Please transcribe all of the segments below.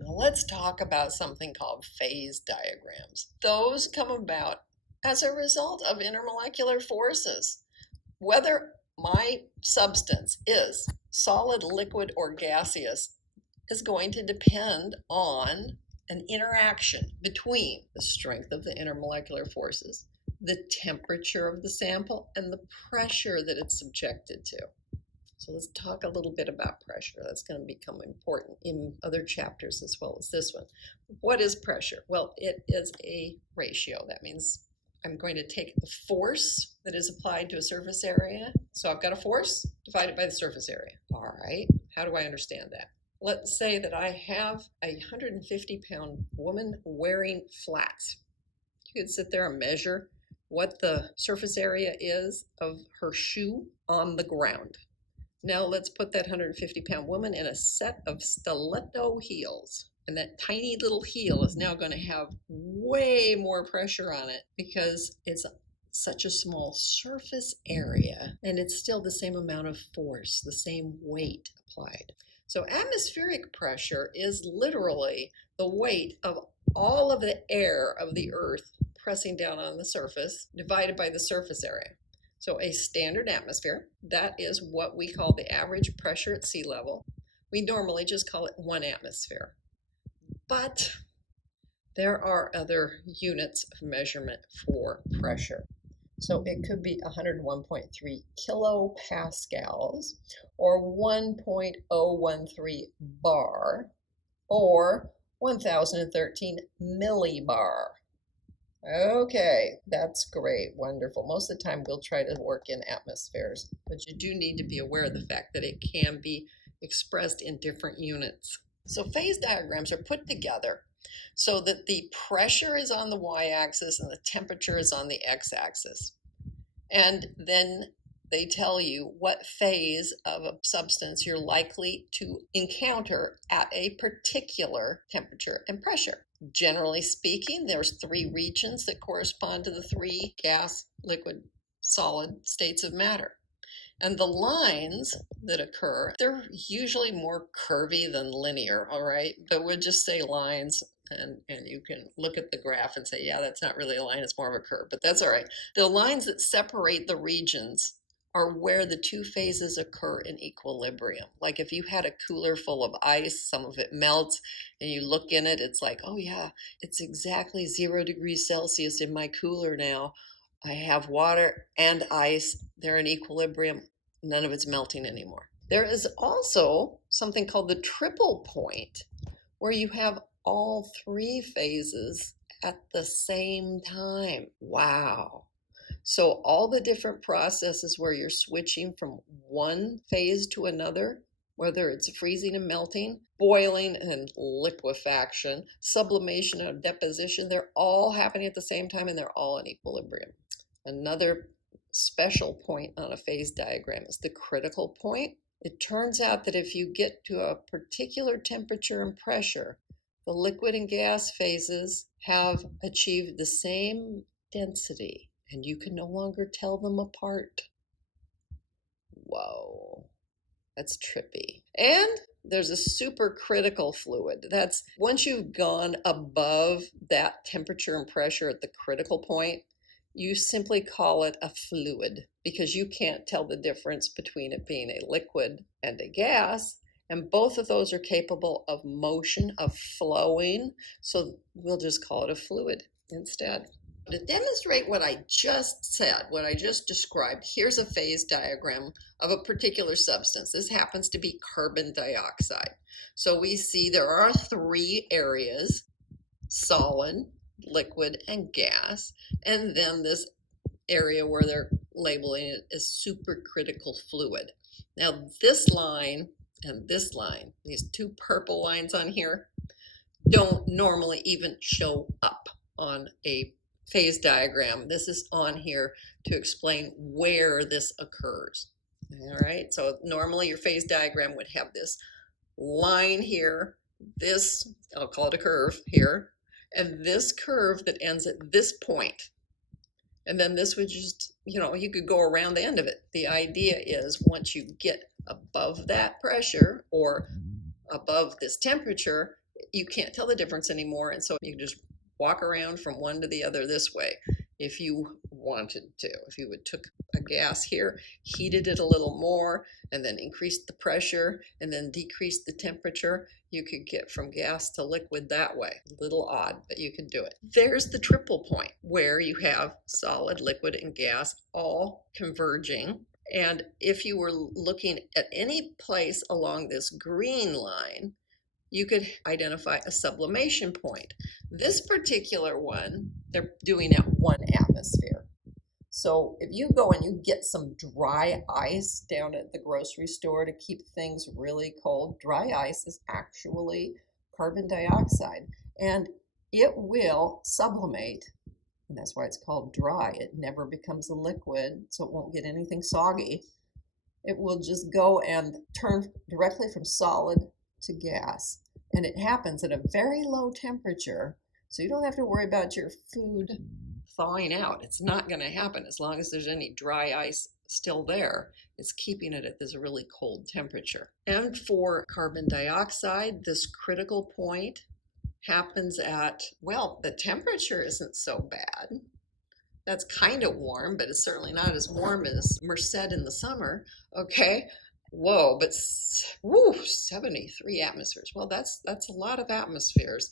Now let's talk about something called phase diagrams. Those come about as a result of intermolecular forces. Whether my substance is solid, liquid, or gaseous is going to depend on an interaction between the strength of the intermolecular forces, the temperature of the sample, and the pressure that it's subjected to. So let's talk a little bit about pressure. That's going to become important in other chapters as well as this one. What is pressure? Well, it is a ratio. That means I'm going to take the force that is applied to a surface area. So I've got a force divided by the surface area. All right, how do I understand that? Let's say that I have a 150-pound woman wearing flats. You could sit there and measure what the surface area is of her shoe on the ground. Now let's put that 150-pound woman in a set of stiletto heels. And that tiny little heel is now going to have way more pressure on it because it's such a small surface area, and it's still the same amount of force, the same weight applied. So atmospheric pressure is literally the weight of all of the air of the Earth pressing down on the surface divided by the surface area. So a standard atmosphere, that is what we call the average pressure at sea level. We normally just call it 1 atmosphere. But there are other units of measurement for pressure. So it could be 101.3 kilopascals, or 1.013 bar, or 1013 millibar. Okay, that's great, wonderful. Most of the time we'll try to work in atmospheres, but you do need to be aware of the fact that it can be expressed in different units. So phase diagrams are put together so that the pressure is on the y-axis and the temperature is on the x-axis. And then they tell you what phase of a substance you're likely to encounter at a particular temperature and pressure. Generally speaking, there's 3 regions that correspond to the 3 gas, liquid, solid states of matter. And the lines that occur, they're usually more curvy than linear, all right? But we'll just say lines, and you can look at the graph and say, yeah, that's not really a line, it's more of a curve, but that's all right. The lines that separate the regions are where the 2 phases occur in equilibrium. Like if you had a cooler full of ice, some of it melts, and you look in it, it's like, oh yeah, it's exactly 0 degrees Celsius in my cooler now. I have water and ice, they're in equilibrium, none of it's melting anymore. There is also something called the triple point, where you have all 3 phases at the same time. Wow. So all the different processes where you're switching from one phase to another, whether it's freezing and melting, boiling and liquefaction, sublimation and deposition, they're all happening at the same time and they're all in equilibrium. Another special point on a phase diagram is the critical point. It turns out that if you get to a particular temperature and pressure, the liquid and gas phases have achieved the same density, and you can no longer tell them apart. Whoa, that's trippy. And there's a supercritical fluid. That's once you've gone above that temperature and pressure at the critical point, you simply call it a fluid because you can't tell the difference between it being a liquid and a gas. And both of those are capable of motion, of flowing. So we'll just call it a fluid instead. To demonstrate what I just said, what I just described, here's a phase diagram of a particular substance. This happens to be carbon dioxide. So we see there are 3 areas: solid, liquid, and gas. And then this area where they're labeling it as supercritical fluid. Now this line and this line, these 2 purple lines on here, don't normally even show up on a phase diagram. This is on here to explain where this occurs. All right, so normally your phase diagram would have this line here, this, I'll call it a curve here, and this curve that ends at this point. And then this would just, you could go around the end of it. The idea is once you get above that pressure or above this temperature, you can't tell the difference anymore, and so you just walk around from one to the other this way if you wanted to. If you would took a gas here, heated it a little more, and then increased the pressure, and then decreased the temperature, you could get from gas to liquid that way. A little odd, but you could do it. There's the triple point where you have solid, liquid, and gas all converging. And if you were looking at any place along this green line, you could identify a sublimation point. This particular one, they're doing at 1 atmosphere. So if you go and you get some dry ice down at the grocery store to keep things really cold, dry ice is actually carbon dioxide, and it will sublimate, and that's why it's called dry. It never becomes a liquid, so it won't get anything soggy. It will just go and turn directly from solid to gas, and it happens at a very low temperature, so you don't have to worry about your food thawing out. It's not going to happen as long as there's any dry ice still there. It's keeping it at this really cold temperature. And for carbon dioxide, this critical point happens at, well, the temperature isn't so bad. That's kind of warm, but it's certainly not as warm as Merced in the summer. Okay. Whoa, but 73 atmospheres. Well, that's a lot of atmospheres.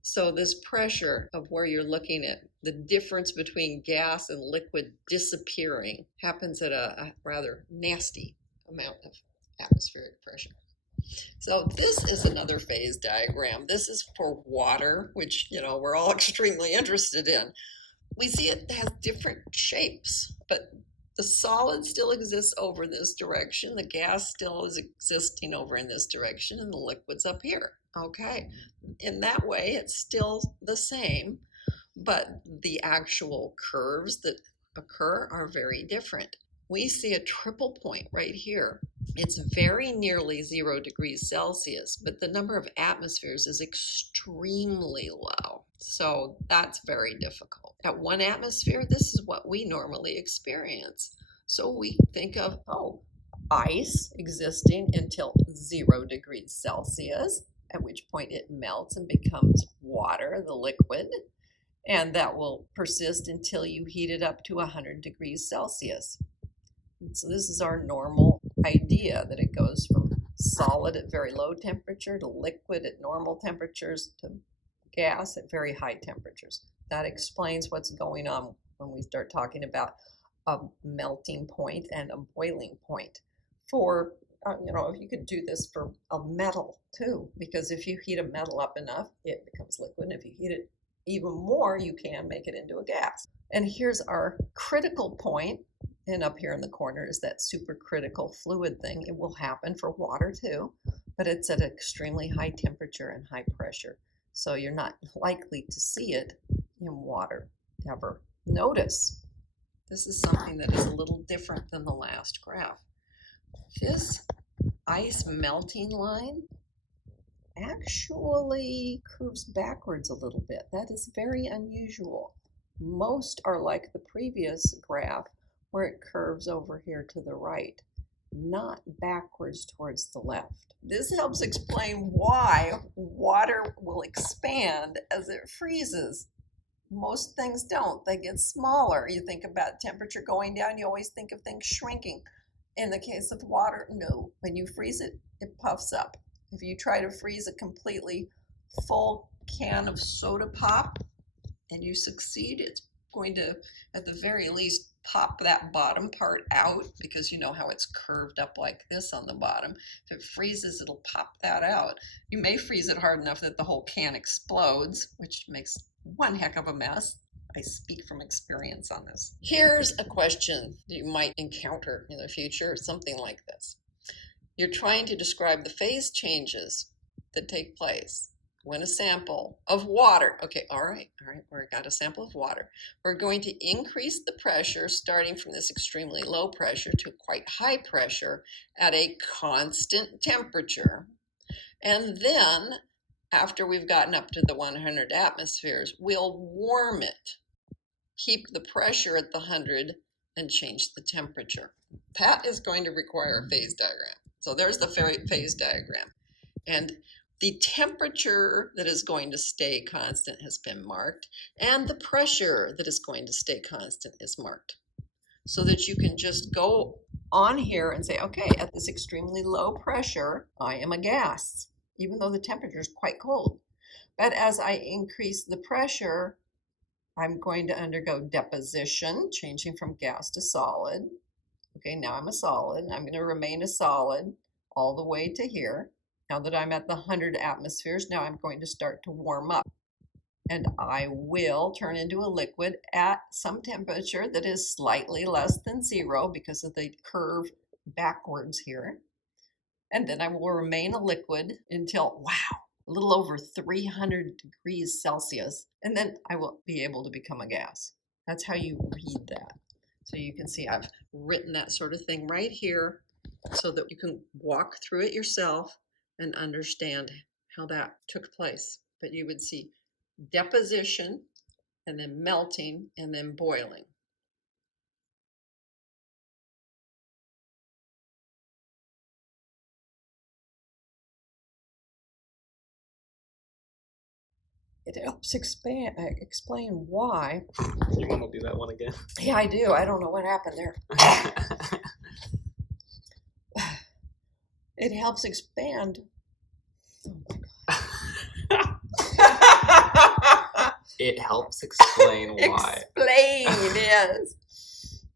So this pressure of where you're looking at the difference between gas and liquid disappearing happens at a rather nasty amount of atmospheric pressure. So this is another phase diagram. This is for water, which, we're all extremely interested in. We see it has different shapes, but the solid still exists over this direction, the gas still is existing over in this direction, and the liquid's up here. Okay, in that way it's still the same, but the actual curves that occur are very different. We see a triple point right here. It's very nearly 0 degrees Celsius, but the number of atmospheres is extremely low. So that's very difficult. At 1 atmosphere, this is what we normally experience. So we think of, ice existing until 0 degrees Celsius, at which point it melts and becomes water, the liquid, and that will persist until you heat it up to 100 degrees Celsius. So this is our normal idea, that it goes from solid at very low temperature to liquid at normal temperatures to gas at very high temperatures. That explains what's going on when we start talking about a melting point and a boiling point. For, you could do this for a metal too, because if you heat a metal up enough, it becomes liquid. And if you heat it even more, you can make it into a gas. And here's our critical point. And up here in the corner is that supercritical fluid thing. It will happen for water too, but it's at an extremely high temperature and high pressure. So you're not likely to see it in water ever. Notice, this is something that is a little different than the last graph. This ice melting line actually curves backwards a little bit. That is very unusual. Most are like the previous graph, where it curves over here to the right, not backwards towards the left. This helps explain why water will expand as it freezes. Most things don't. They get smaller. You think about temperature going down, you always think of things shrinking. In the case of water, no. When you freeze it, it puffs up. If you try to freeze a completely full can of soda pop and you succeed, it's going to, at the very least, pop that bottom part out, because you know how it's curved up like this on the bottom. If it freezes, it'll pop that out. You may freeze it hard enough that the whole can explodes, which makes one heck of a mess. I speak from experience on this. Here's a question that you might encounter in the future, something like this. You're trying to describe the phase changes that take place when a sample of water, all right, we've got a sample of water. We're going to increase the pressure starting from this extremely low pressure to quite high pressure at a constant temperature. And then, after we've gotten up to the 100 atmospheres, we'll warm it, keep the pressure at the 100, and change the temperature. That is going to require a phase diagram. So there's the phase diagram. And The temperature that is going to stay constant has been marked, and the pressure that is going to stay constant is marked. So that you can just go on here and say, okay, at this extremely low pressure, I am a gas, even though the temperature is quite cold. But as I increase the pressure, I'm going to undergo deposition, changing from gas to solid. Okay, now I'm a solid. I'm going to remain a solid all the way to here. Now that I'm at the 100 atmospheres, now I'm going to start to warm up. And I will turn into a liquid at some temperature that is slightly less than 0 because of the curve backwards here. And then I will remain a liquid until, wow, a little over 300 degrees Celsius. And then I will be able to become a gas. That's how you read that. So you can see I've written that sort of thing right here so that you can walk through it yourself and understand how that took place. But you would see deposition and then melting and then boiling. It helps explain why. You want to do that one again? Yeah, I do. I don't know what happened there. It helps expand. Oh my God. It helps explain why. Explain, yes.